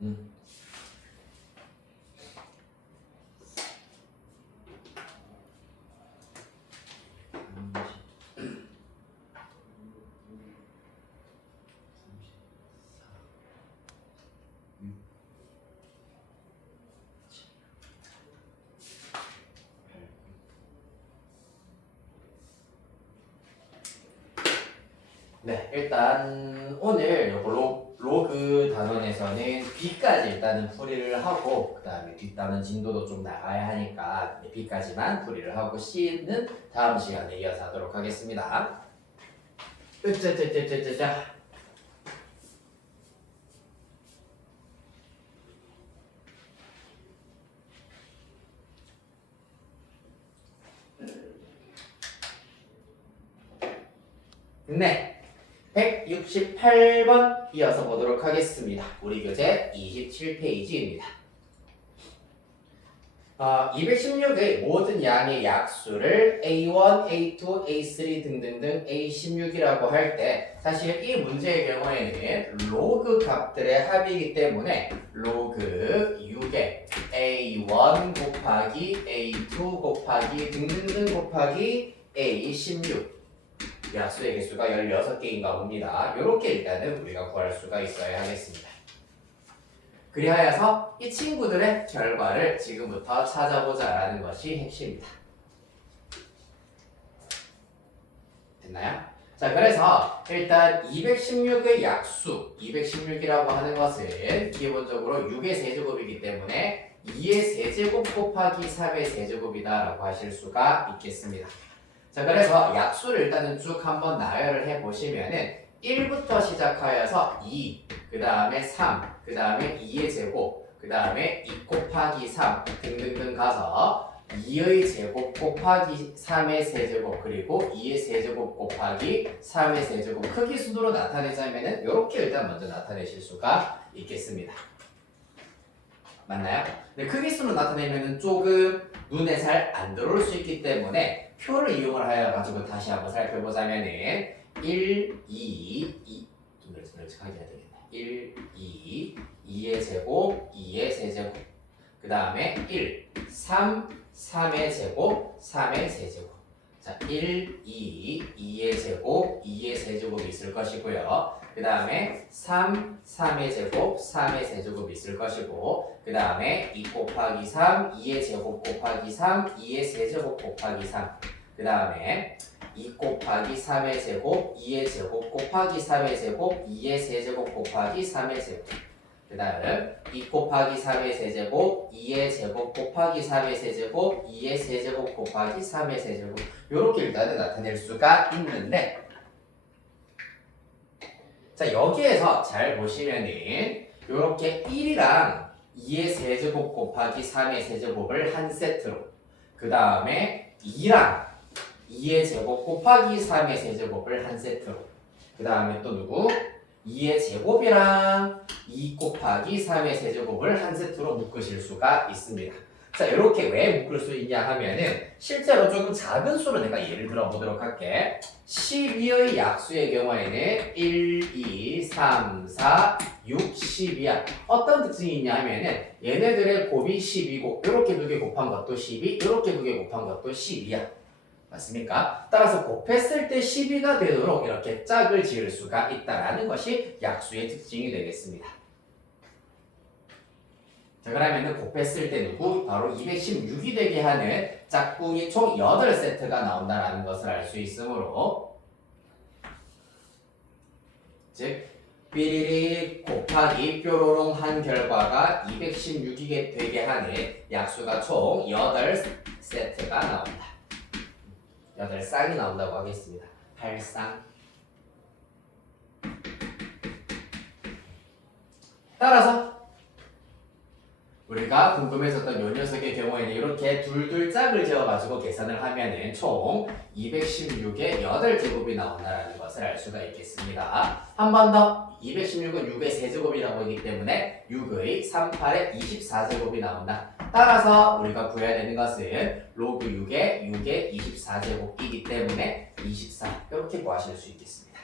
음. 네, 일단 오늘 요거 로그 단원에서는 B까지 일단은 풀이를 하고 그 다음에 뒷단원 진도도 좀 나가야 하니까 B까지만 풀이를 하고 C는 다음 시간에 이어서 하도록 하겠습니다. 으짜짜짜짜짜. 네. 168번 이어서 보도록 하겠습니다. 우리 교재 27페이지입니다. 216의 모든 양의 약수를 A1, A2, A3 등등등 A16이라고 할 때 사실 이 문제의 경우에는 로그 값들의 합이기 때문에 로그 6의 A1 곱하기 A2 곱하기 등등등 곱하기 A16 약수의 개수가 16개인가 봅니다. 이렇게 일단은 우리가 구할 수가 있어야 하겠습니다. 그리하여서 이 친구들의 결과를 지금부터 찾아보자라는 것이 핵심입니다. 됐나요? 자, 그래서 일단 216의 약수, 216이라고 하는 것은 기본적으로 6의 세제곱이기 때문에 2의 세제곱 곱하기 3의 세제곱이다라고 하실 수가 있겠습니다. 자, 그래서 약수를 일단은 쭉 한번 나열을 해보시면은 1부터 시작하여서 2, 그 다음에 3, 그 다음에 2의 제곱, 그 다음에 2 곱하기 3 등등등 가서 2의 제곱 곱하기 3의 세제곱 그리고 2의 세제곱 곱하기 3의 세제곱 크기 순으로 나타내자면은 이렇게 일단 먼저 나타내실 수가 있겠습니다. 맞나요? 근데 크기 순으로 나타내면은 조금 눈에 잘 안 들어올 수 있기 때문에 표를 이용을 하여 가지고 다시 한번 살펴보자면은 1, 2, 좀 널찍하게 해야 되겠네. 1, 2, 2의 제곱, 2의 세제곱. 그 다음에 1, 3, 3의 제곱, 3의 세제곱. 자, 1, 2, 2의 제곱, 2의 세제곱이 있을 것이고요. 그 다음에 3, 3의 제곱, 3의 세제곱이 있을 것이고 그 다음에 2 곱하기 3, 2의 제곱 곱하기 3, 2의 세제곱 곱하기 3 그 다음에 2 곱하기 3의 제곱, 2의 제곱 곱하기 3의 제곱, 2의 세제곱 곱하기 3의 제곱 그 다음 2 곱하기 3의 세제곱, 2의 제곱 곱하기 3의 세제곱, 2의 세제곱 곱하기 3의 세제곱 이렇게 일단은 나타낼 수가 있는데 자, 여기에서 잘 보시면은 이렇게 1이랑 2의 세제곱 곱하기 3의 세제곱을 한 세트로 그 다음에 2랑 2의 제곱 곱하기 3의 세제곱을 한 세트로 그 다음에 또 누구? 2의 제곱이랑 2 곱하기 3의 세제곱을 한 세트로 묶으실 수가 있습니다. 자, 이렇게 왜 묶을 수 있냐 하면은 실제로 조금 작은 수로 내가 예를 들어 보도록 할게. 12의 약수의 경우에는 1, 2, 3, 4, 6, 10이야. 어떤 특징이 있냐 하면은 얘네들의 곱이 10이고 이렇게 두 개 곱한 것도 12, 이렇게 두 개 곱한 것도 10이야. 맞습니까? 따라서 곱했을 때 12가 되도록 이렇게 짝을 지을 수가 있다는 것이 약수의 특징이 되겠습니다. 자, 그러면은 곱했을 때 누구? 바로 216이 되게 하는 짝꿍이 총 8세트가 나온다는 것을 알 수 있으므로 즉 삐리리 곱하기 뾰로롱 한 결과가 216이 되게 하는 약수가 총 8세트가 나온다. 8쌍이 나온다고 하겠습니다. 8쌍. 따라서 우리가 궁금해졌던 요 녀석의 경우에는 이렇게 둘둘 짝을 지어가지고 계산을 하면은 총 216의 8제곱이 나온다는 것을 알 수가 있겠습니다. 한 번 더 216은 6의 세제곱이라고 하기 때문에 6의 38의 24제곱이 나온다. 따라서 우리가 구해야 되는 것은 로그 6의 24제곱이기 때문에 24 이렇게 구하실 수 있겠습니다.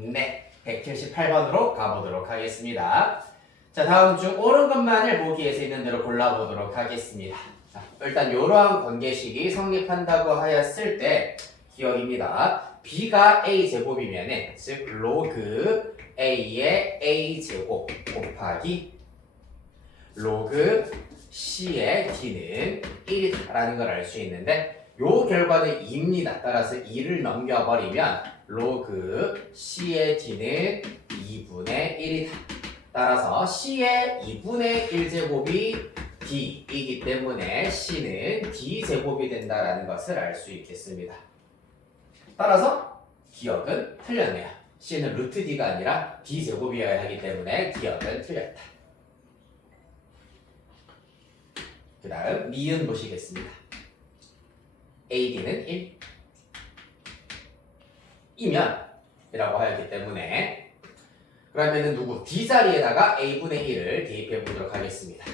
네, 178번으로 가보도록 하겠습니다. 자, 다음 중 옳은 것만을 보기 위해서 있는 대로 골라보도록 하겠습니다. 자, 일단 이러한 관계식이 성립한다고 하였을 때 기억입니다. b가 a 제곱이면은 즉 로그 a의 a 제곱 곱하기 로그 c의 d는 1이라는 걸 알 수 있는데 요 결과는 2입니다. 따라서 2를 넘겨버리면 로그 c의 d는 2분의 1이다. 따라서 c의 2분의 1제곱이 d이기 때문에 c는 d제곱이 된다는 것을 알 수 있겠습니다. 따라서 기억은 틀렸네요. c는 루트 d가 아니라 d제곱이어야 하기 때문에 기억은 틀렸다. 그 다음 니은 보시겠습니다. AD는 1 이면 이라고 하였기 때문에 그러면은 누구? D 자리에다가 A분의 1을 대입해 보도록 하겠습니다.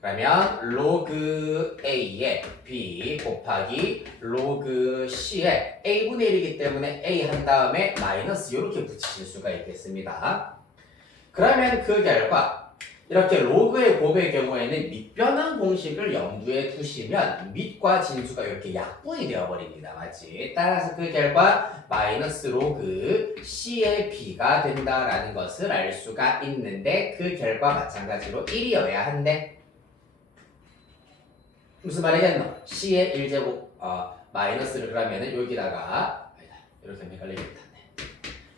그러면 로그 A의 B 곱하기 로그 C의 A분의 1이기 때문에 A 한 다음에 마이너스 이렇게 붙이실 수가 있겠습니다. 그러면 그 결과 이렇게 로그의 곱의 경우에는 밑변환 공식을 염두에 두시면 밑과 진수가 이렇게 약분이 되어버립니다. 맞지? 따라서 그 결과 마이너스 로그 C의 B가 된다라는 것을 알 수가 있는데 그 결과 마찬가지로 1이어야 한대. 무슨 말이겠노? C의 1제곱 마이너스를 그러면은 여기다가 이렇게 헷갈리겠다.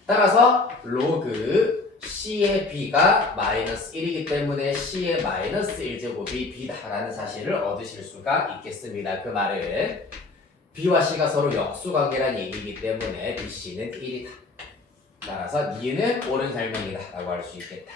따라서 로그 C의 B가 마이너스 1이기 때문에 C의 마이너스 1제곱이 B다라는 사실을 얻으실 수가 있겠습니다. 그 말은 B와 C가 서로 역수관계란 얘기이기 때문에 BC는 1이다. 따라서 니은 옳은 설명이다 라고 할 수 있겠다.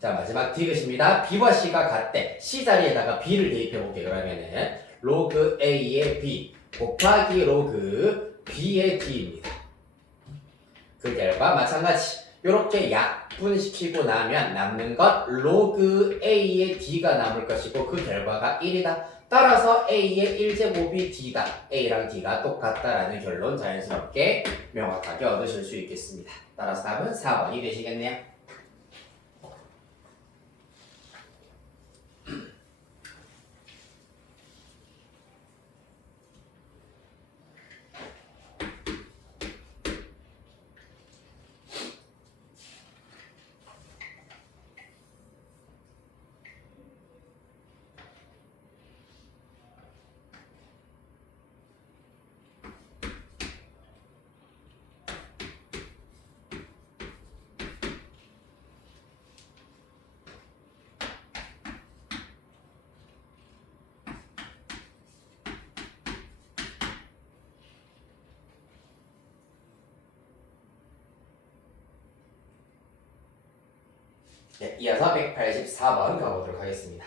자, 마지막 디귿입니다. B와 C가 같대. C 자리에다가 B를 대입해 볼게요. 그러면은 로그 A의 B 곱하기 로그 B의 D입니다. 그 결과 마찬가지 이렇게 약분시키고 나면 남는 것 로그 A의 D가 남을 것이고 그 결과가 1이다. 따라서 A의 1제곱이 D다. A랑 D가 똑같다라는 결론 자연스럽게 명확하게 얻으실 수 있겠습니다. 따라서 답은 4번이 되시겠네요. 네, 이어서 184번 가보도록 하겠습니다.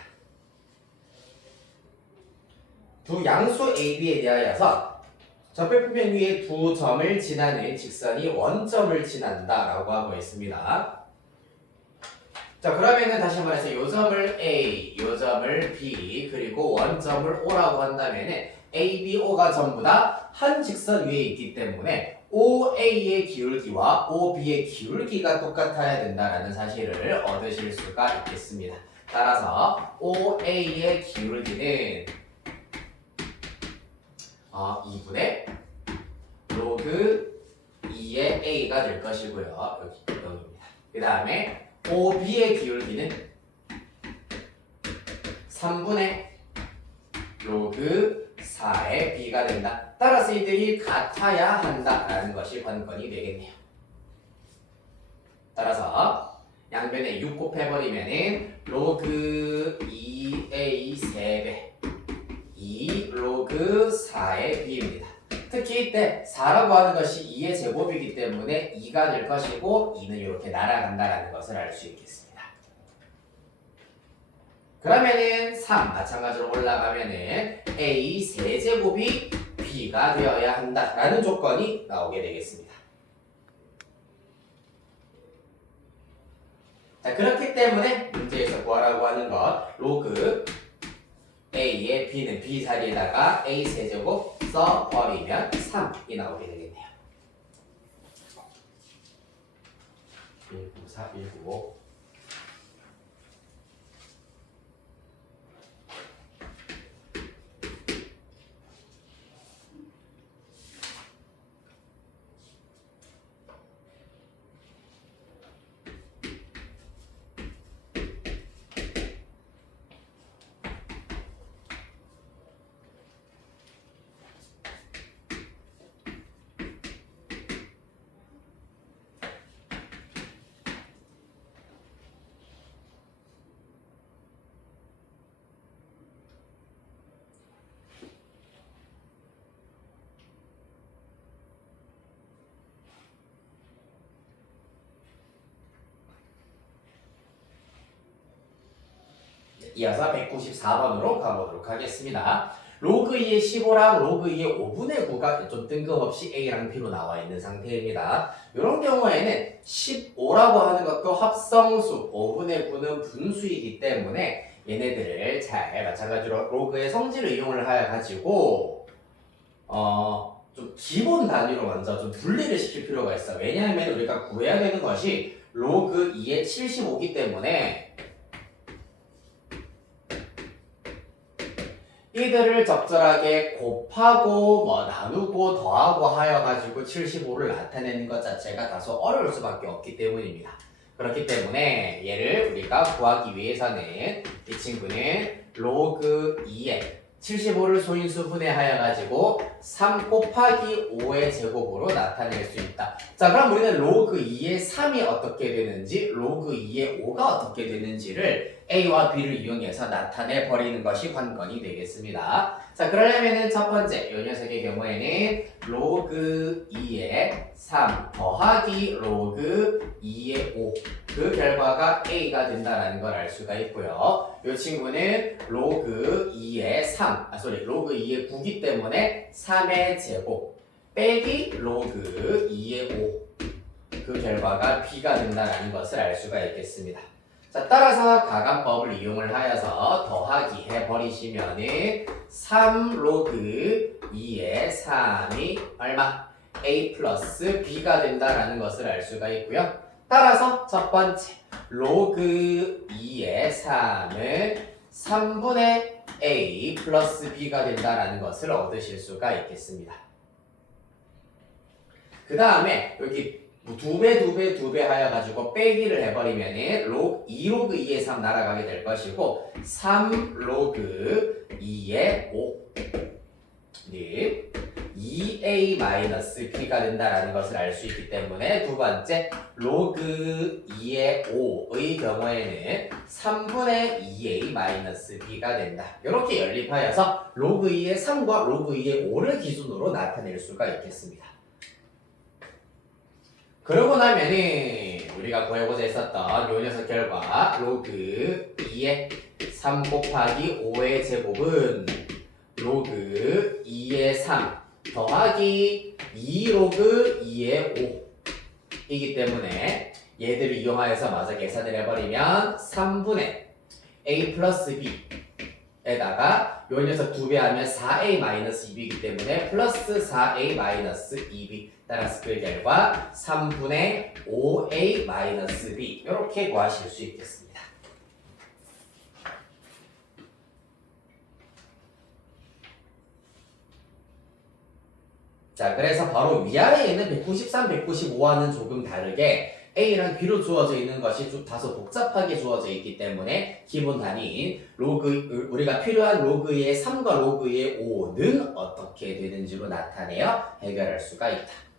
두 양수 AB에 대하여서 접별표면 위에 두 점을 지나는 직선이 원점을 지난다라고 하고 있습니다. 자, 그러면은 다시 한번 해서 요 점을 A, 요 점을 B, 그리고 원점을 O라고 한다면은 A, B, O가 전부 다 한 직선 위에 있기 때문에 OA의 기울기와 OB의 기울기가 똑같아야 된다라는 사실을 얻으실 수가 있겠습니다. 따라서 OA의 기울기는 2분의 로그 2의 A가 될 것이고요. 여기입니다. 그 다음에 OB의 기울기는 3분의 로그 4의 B가 된다. 따라서 이들이 같아야 한다라는 것이 관건이 되겠네요. 따라서 양변에 6 곱해버리면은 로그 2A 3배 2 로그 4의 B입니다. 특히 이때 4라고 하는 것이 2의 제곱이기 때문에 2가 될 것이고 2는 이렇게 날아간다라는 것을 알 수 있겠습니다. 그러면은 3 마찬가지로 올라가면은 A 세제곱이 B가 되어야 한다라는 조건이 나오게 되겠습니다. 자, 그렇기 때문에 문제에서 구하라고 하는 것 로그 a의 b는 b 자리에다가 a 세제곱 써버리면 3이 나오게 되겠네요. 194, 195. 이어서 194번으로 가보도록 하겠습니다. 로그 2의 15랑 로그 2의 5분의 9가 좀 뜬금없이 A랑 B로 나와 있는 상태입니다. 이런 경우에는 15라고 하는 것도 합성수, 5분의 9는 분수이기 때문에 얘네들을 잘 마찬가지로 로그의 성질을 이용을 해가지고 좀 기본 단위로 먼저 좀 분리를 시킬 필요가 있어. 왜냐하면 우리가 구해야 되는 것이 로그 2의 75이기 때문에 이들을 적절하게 곱하고 나누고 더하고 하여 가지고 75를 나타내는 것 자체가 다소 어려울 수밖에 없기 때문입니다. 그렇기 때문에 얘를 우리가 구하기 위해서는 이 친구는 로그 2에 75를 소인수 분해하여 가지고 3 곱하기 5의 제곱으로 나타낼 수 있다. 자, 그럼 우리는 로그 2의 3이 어떻게 되는지, 로그 2의 5가 어떻게 되는지를 A와 B를 이용해서 나타내 버리는 것이 관건이 되겠습니다. 자, 그러려면은 첫 번째, 이 녀석의 경우에는 로그 2의 3 더하기 로그 2의 5. 그 결과가 A가 된다는 걸 알 수가 있고요. 이 친구는 로그 2의 3, 로그 2의 9기 때문에 3의 제곱 빼기 로그 2의 5. 그 결과가 B가 된다는 것을 알 수가 있겠습니다. 자, 따라서 가감법을 이용을 하여서 더하기 해버리시면은 3 로그 2의 3이 얼마? A 플러스 B가 된다는 것을 알 수가 있고요. 따라서 첫 번째 로그 2의 3은 3분의 A 플러스 B가 된다는 것을 얻으실 수가 있겠습니다. 그 다음에 여기 2배 하여 가지고 빼기를 해버리면은 2로그 2의 3 날아가게 될 것이고 3 로그 2의 5 네. 2a-b가 된다는 것을 알 수 있기 때문에 두 번째 로그 2의 5의 경우에는 3분의 2a-b가 된다. 이렇게 연립하여서 로그 2의 3과 로그 2의 5를 기준으로 나타낼 수가 있겠습니다. 그러고 나면은 우리가 구해보자 했었던 요 녀석 결과 로그 2의 3 곱하기 5의 제곱은 로그 2의 3 더하기 2 로그 2의 5 이기 때문에 얘들을 이용하여서 마저 계산을 해버리면 3분의 a 플러스 b 에다가 요 녀석 2배 하면 4a-2b이기 때문에 플러스 4a-2b 따라서 그 결과 3분의 5a-b 이렇게 구하실 수 있겠습니다. 자, 그래서 바로 위아래에 있는 193, 195와는 조금 다르게 A랑 B로 주어져 있는 것이 좀 다소 복잡하게 주어져 있기 때문에 기본 단위인 로그, 우리가 필요한 로그의 3과 로그의 5는 어떻게 되는지로 나타내어 해결할 수가 있다.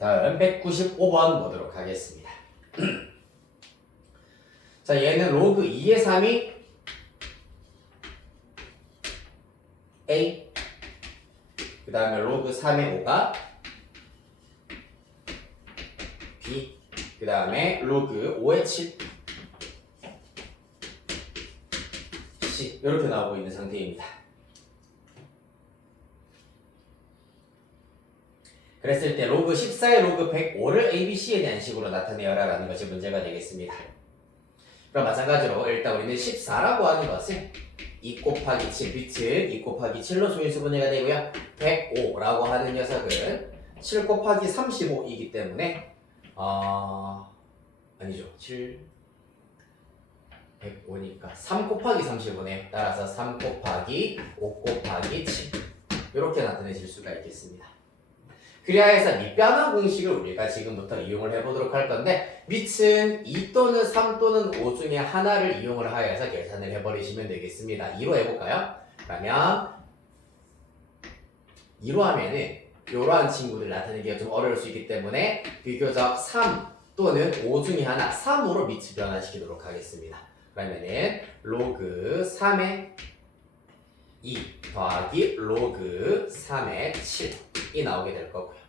다음 195번 보도록 하겠습니다. 자, 얘는 로그 2의 3이 A, 그 다음에 로그 3의 5가 B, 그 다음에 로그 5의 7 C, 이렇게 나오고 있는 상태입니다. 그랬을 때 로그 14의 로그 105를 ABC에 대한 식으로 나타내어라 라는 것이 문제가 되겠습니다. 그럼 마찬가지로 일단 우리는 14라고 하는 것은 2 곱하기 7, 빛은 2 곱하기 7로 소인수 분해가 되고요. 105라고 하는 녀석은 7 곱하기 35이기 때문에 아니죠. 7 105니까 3 곱하기 35네. 따라서 3 곱하기 5 곱하기 7 이렇게 나타내실 수가 있겠습니다. 그래야 해서 밑변화 공식을 우리가 지금부터 이용을 해보도록 할 건데 밑은 2 또는 3 또는 5 중에 하나를 이용을 하여서 계산을 해버리시면 되겠습니다. 2로 해볼까요? 그러면 2로 하면은 이러한 친구들 나타내기가 좀 어려울 수 있기 때문에 비교적 3 또는 5 중에 하나 3으로 밑을 변화시키도록 하겠습니다. 그러면은 로그 3의 2 더하기 로그 3의 7이 나오게 될 거고요.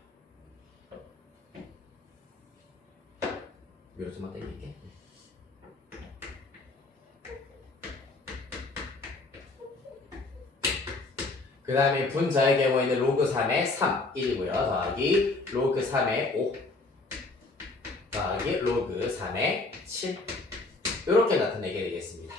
위로 좀만 당길게. 그 다음에 분자의 경우에는 로그 3의 3, 1이고요. 더하기 로그 3의 5 더하기 로그 3의 7 이렇게 나타내게 되겠습니다.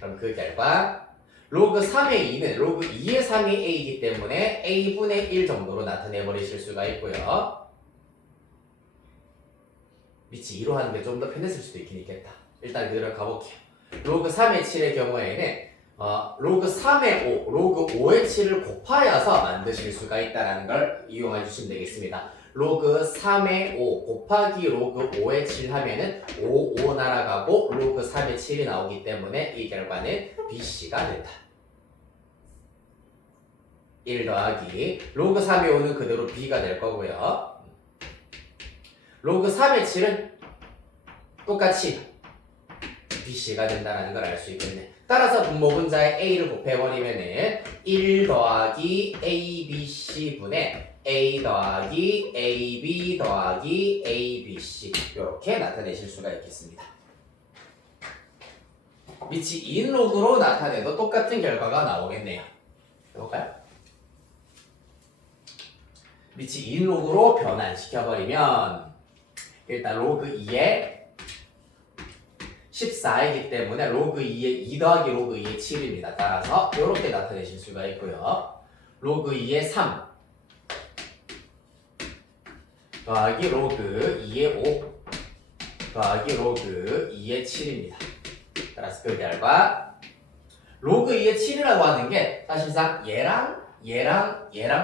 그럼 그 결과 로그 3의 2는 로그 2의 3이 A이기 때문에 A분의 1 정도로 나타내 버리실 수가 있고요. 밑이 2로 하는 게 좀 더 편했을 수도 있긴 있겠다. 일단 그대로 가볼게요. 로그 3의 7의 경우에는 로그 3의 5, 로그 5의 7을 곱하여서 만드실 수가 있다는 걸 이용해 주시면 되겠습니다. 로그 3의 5 곱하기 로그 5의 7 하면은 5 날아가고 로그 3의 7이 나오기 때문에 이 결과는 BC가 된다. 1 더하기 로그 3의 5는 그대로 B가 될 거고요. 로그 3의 7은 똑같이 BC가 된다는 걸 알 수 있겠네. 따라서 분모분자에 A를 곱해버리면은 1 더하기 ABC 분의 A 더하기 AB 더하기 ABC 이렇게 나타내실 수가 있겠습니다. 밑이 2인 로그로 나타내도 똑같은 결과가 나오겠네요. 해볼까요? 밑이 2인 로그로 변환시켜버리면 일단 로그 2에 14이기 때문에 로그 2에 2 더하기 로그 2에 7입니다. 따라서 이렇게 나타내실 수가 있고요. 로그 2에 3 더하기 로그 2에 5 더하기 로그 2에 7입니다. 따라서 그 결과 로그 2에 7이라고 하는 게 사실상 얘랑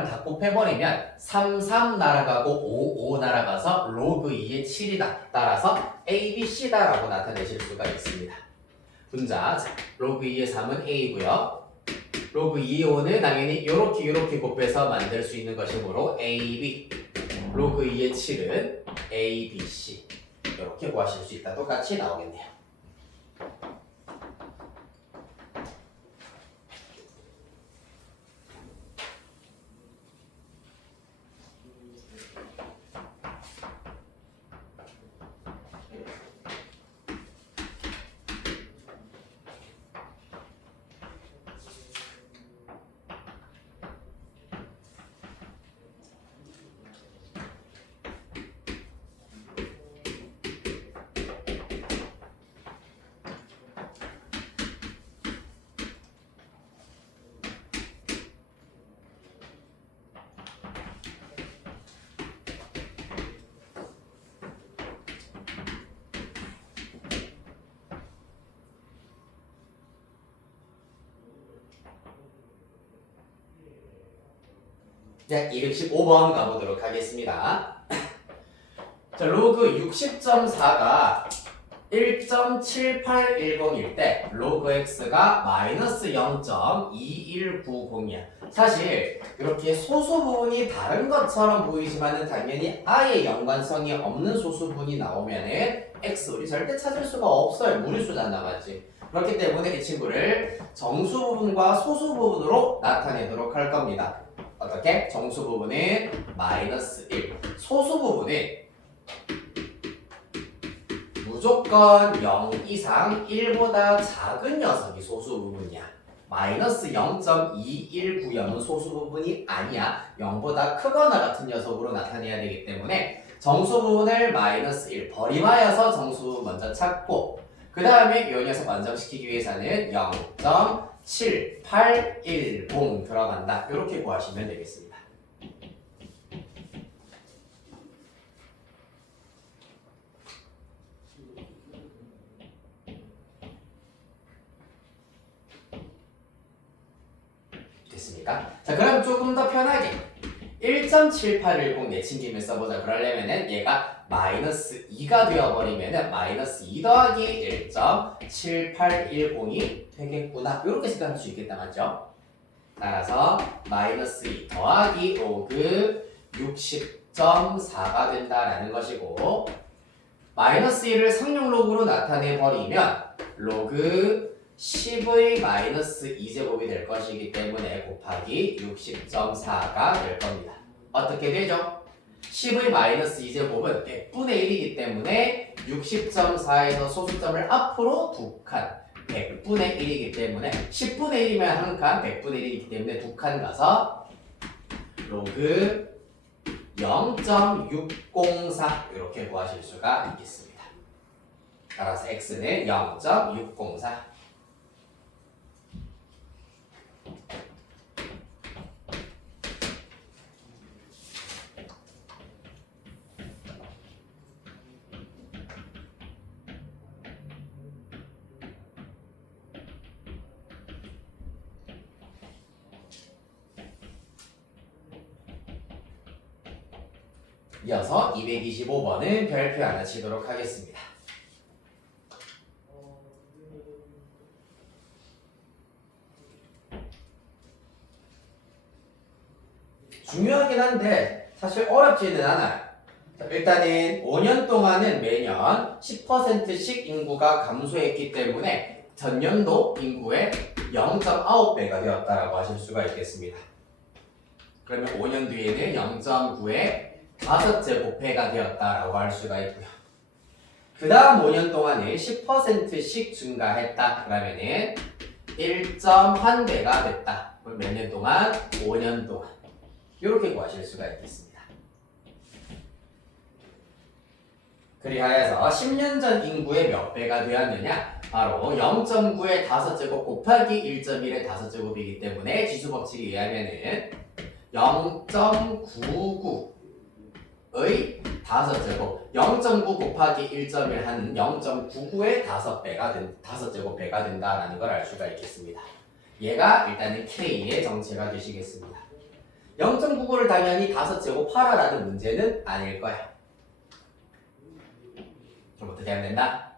다 곱해버리면 3, 3 날아가고 5, 5 날아가서 로그 2의 7이다. 따라서 ABC다라고 나타내실 수가 있습니다. 분자, 로그 2의 3은 A고요. 로그 2의 5는 당연히 이렇게 곱해서 만들 수 있는 것이므로 AB. 로그 2의 7은 ABC. 이렇게 구하실 수 있다. 똑같이 나오겠네요. 자, 215번 가보도록 하겠습니다. 자, 로그 60.4가 1.7810일 때 로그 x가 마이너스 0.2190이야. 사실 이렇게 소수 부분이 다른 것처럼 보이지만은 당연히 아예 연관성이 없는 소수 부분이 나오면은 x 우리 절대 찾을 수가 없어요. 무리수잖아, 맞지? 그렇기 때문에 이 친구를 정수 부분과 소수 부분으로 나타내도록 할 겁니다. 어떻게? 정수 부분은 마이너스 1, 소수 부분은 무조건 0 이상 1보다 작은 녀석이 소수 부분이야. 마이너스 0.2190은 소수 부분이 아니야. 0보다 크거나 같은 녀석으로 나타내야 되기 때문에 정수 부분을 마이너스 1 버림하여서 정수 부분 먼저 찾고 그 다음에 이 녀석 완성시키기 위해서는 0.7810 들어간다. 이렇게 구하시면 되겠습니다. 됐습니까? 자, 그럼 조금 더 편하게 1.7810 내친김을 써보자. 그러려면은 얘가 마이너스 2가 되어버리면은 마이너스 2 더하기 1.7810이 되겠구나. 이렇게 생각할 수 있겠다, 맞죠? 따라서 마이너스 2 더하기 로그 60.4가 된다라는 것이고 마이너스 1을 상용 로그로 나타내버리면 로그 10의 마이너스 2제곱이 될 것이기 때문에 곱하기 60.4가 될 겁니다. 어떻게 되죠? 10의 마이너스 2제곱은 100분의 1이기 때문에 60.4에서 소수점을 앞으로 2칸 100분의 1이기 때문에 10분의 1이면 한 칸, 100분의 1이기 때문에 2칸 가서 로그 0.604 이렇게 구하실 수가 있겠습니다. 따라서 x는 0.604 이어서 225번은 별표 하나 치도록 하겠습니다. 중요하긴 한데 사실 어렵지는 않아요. 일단은 5년 동안은 매년 10%씩 인구가 감소했기 때문에 전년도 인구의 0.9배가 되었다라고 하실 수가 있겠습니다. 그러면 5년 뒤에는 0.9의 5제곱배가 되었다라고 할 수가 있고요. 그 다음 5년 동안은 10%씩 증가했다. 그러면은 1.1배가 됐다. 그럼 몇 년 동안? 5년 동안. 이렇게 구하실 수가 있겠습니다. 그리하여서 10년 전 인구의 몇 배가 되었느냐? 바로 0.9의 5제곱 곱하기 1.1의 5제곱이기 때문에 지수법칙에 의하면은 0.99의 5제곱 0.9 곱하기 1.1 하는 0.99의 5제곱배가 된다라는 걸 알 수가 있겠습니다. 얘가 일단은 K의 정체가 되시겠습니다. 0.99를 당연히 5제곱 하라라는 문제는 아닐 거야. 그럼 어떻게 하면 된다?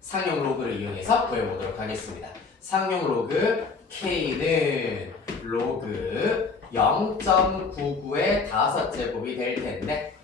상용 로그를 이용해서 구해보도록 하겠습니다. 상용 로그 K는 로그 0.99의 5제곱이 될 텐데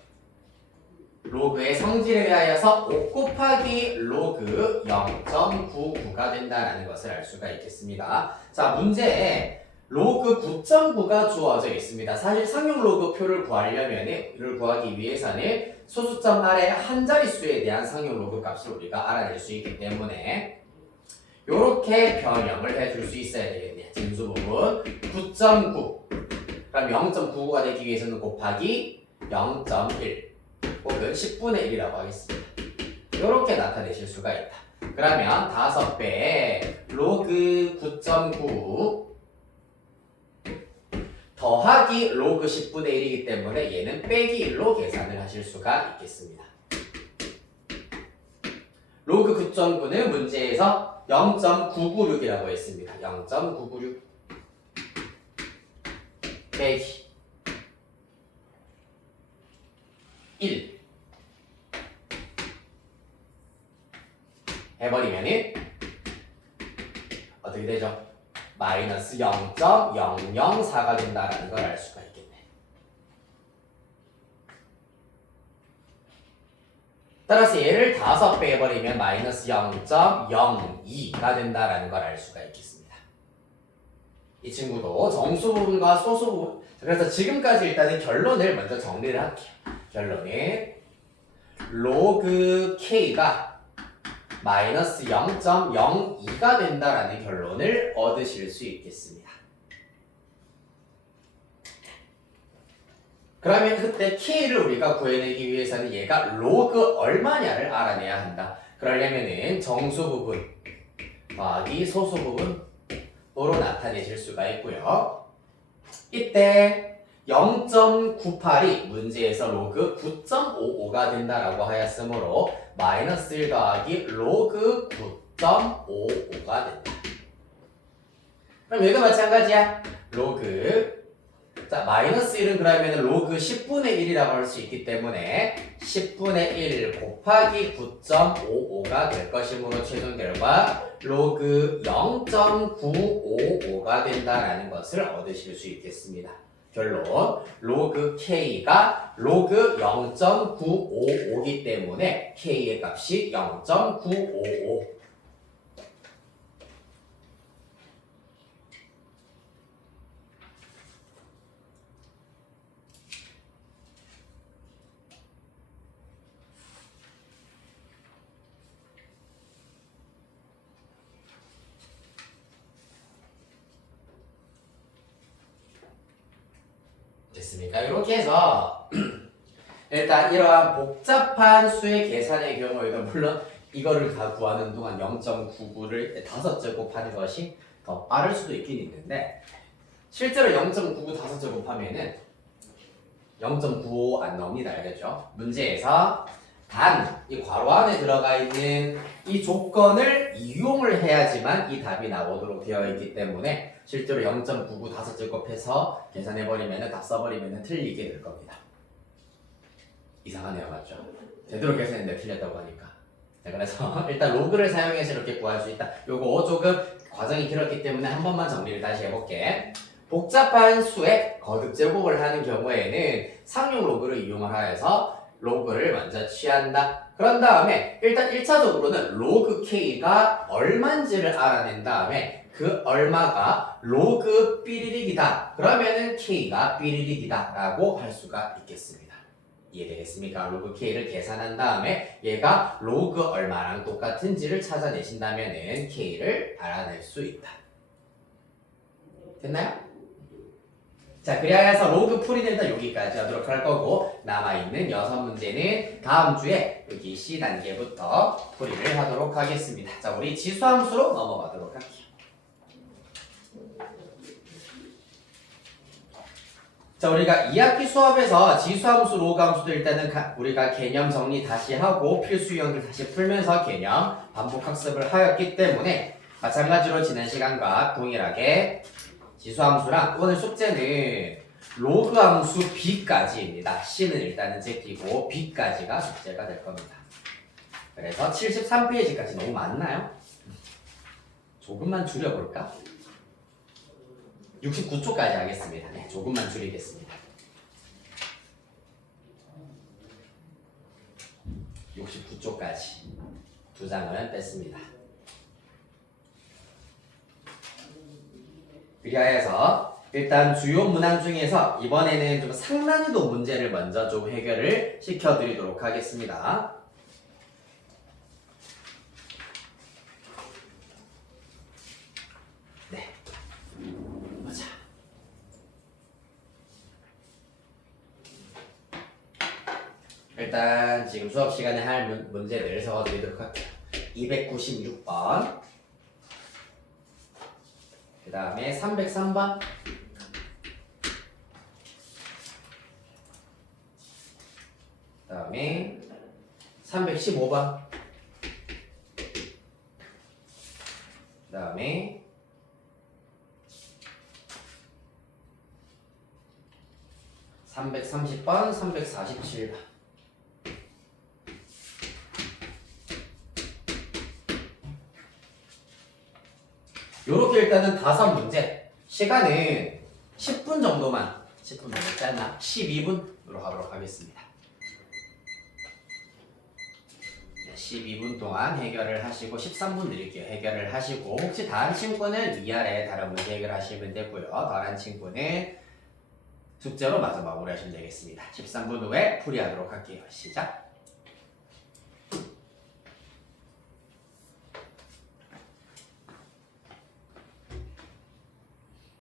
로그의 성질에 대하여서 5 곱하기 로그 0.99가 된다는 것을 알 수가 있겠습니다. 자, 문제에 로그 9.9가 주어져 있습니다. 사실 상용 로그 표를 구하려면 이를 구하기 위해서는 소수점 아래 한 자릿수에 대한 상용 로그 값을 우리가 알아낼 수 있기 때문에 이렇게 변형을 해줄 수 있어야 되겠네요. 진수 부분 9.9 그럼 0.99가 되기 위해서는 곱하기 0.1 혹은 10분의 1이라고 하겠습니다. 이렇게 나타내실 수가 있다. 그러면 5배 로그 9.9 더하기 로그 10분의 1이기 때문에 얘는 빼기 1로 계산을 하실 수가 있겠습니다. 로그 9.9는 문제에서 0.996이라고 했습니다. 0.996 빼기 1 해버리면은 어떻게 되죠? 마이너스 0.004가 된다라는 걸 알 수가 있겠네. 따라서 얘를 5배 해버리면 마이너스 0.02가 된다라는 걸 알 수가 있겠습니다. 이 친구도 정수 부분과 소수 부분. 그래서 지금까지 일단은 결론을 먼저 정리를 할게요. 결론은 로그 K가 마이너스 0.02가 된다라는 결론을 얻으실 수 있겠습니다. 그러면 그때 K를 우리가 구해내기 위해서는 얘가 로그 얼마냐를 알아내야 한다. 그러려면은 정수 부분 더하기 소수 부분으로 나타내실 수가 있고요. 이때 0.98이 문제에서 로그 9.55가 된다라고 하였으므로 마이너스 1 더하기 로그 9.55가 된다. 그럼 여기도 마찬가지야. 로그 자 마이너스 1은 그러면 로그 10분의 1이라고 할 수 있기 때문에 10분의 1 곱하기 9.55가 될 것이므로 최종 결과 로그 0.955가 된다라는 것을 얻으실 수 있겠습니다. 결론 로그 K가 로그 0.955이기 때문에 K의 값이 0.955 됐습니까? 이렇게 해서 일단 이러한 복잡한 수의 계산의 경우에도 물론 이거를 다 구하는 동안 0.99를 5째 곱하는 것이 더 빠를 수도 있긴 있는데 실제로 0.99 5째 곱하면은 0.95 안 나옵니다. 알겠죠? 문제에서 단 이 괄호 안에 들어가 있는 이 조건을 이용을 해야지만 이 답이 나오도록 되어 있기 때문에 실제로 0.99 5째 곱해서 계산해버리면 답 써버리면 틀리게 될 겁니다. 이상하네요. 맞죠? 제대로 계산했는데 틀렸다고 하니까. 자, 그래서 일단 로그를 사용해서 이렇게 구할 수 있다. 요거 조금 과정이 길었기 때문에 한 번만 정리를 다시 해볼게. 복잡한 수의 거듭 제곱을 하는 경우에는 상용 로그를 이용을 하여서 로그를 먼저 취한다. 그런 다음에 일단 1차적으로는 로그 K가 얼만지를 알아낸 다음에 그 얼마가 로그 삐리릭이다. 그러면은 K가 삐리릭이다 라고 할 수가 있겠습니다. 이해되겠습니까? 로그 K를 계산한 다음에 얘가 로그 얼마랑 똑같은지를 찾아내신다면은 K를 알아낼 수 있다. 됐나요? 자, 그래서 로그 풀이는 일단 여기까지 하도록 할 거고 남아있는 6문제는 다음 주에 여기 C단계부터 풀이를 하도록 하겠습니다. 자, 우리 지수함수로 넘어가도록 할게요. 자, 우리가 2학기 수업에서 지수함수, 로그함수도 일단은 우리가 개념 정리 다시 하고 필수 유형들 다시 풀면서 개념 반복 학습을 하였기 때문에 마찬가지로 지난 시간과 동일하게 지수함수랑 오늘 숙제는 로그함수 B까지입니다. C는 일단은 제끼고 B까지가 숙제가 될 겁니다. 그래서 73페이지까지 너무 많나요? 조금만 줄여볼까? 69초까지 하겠습니다. 네, 조금만 줄이겠습니다. 69초까지 두 장은 뺐습니다. 그리하여서 일단 주요 문항 중에서 이번에는 좀 상난이도 문제를 먼저 좀 해결을 시켜드리도록 하겠습니다. 네, 보자. 일단 지금 수업 시간에 할 문제들 적어드리도록 할게요. 296번 그 다음에 303번 그 다음에 315번 그 다음에 330번, 347번 요렇게 일단은 5문제. 시간은 10분 정도만, 10분 너무 짧나? 12분으로 가도록 하겠습니다. 12분 동안 해결을 하시고 13분 드릴게요. 해결을 하시고 혹시 다른 친구는 위아래 다른 문제 해결하시면 되고요. 다른 친구는 숙제로 마저 마무리하시면 되겠습니다. 13분 후에 풀이하도록 할게요. 시작!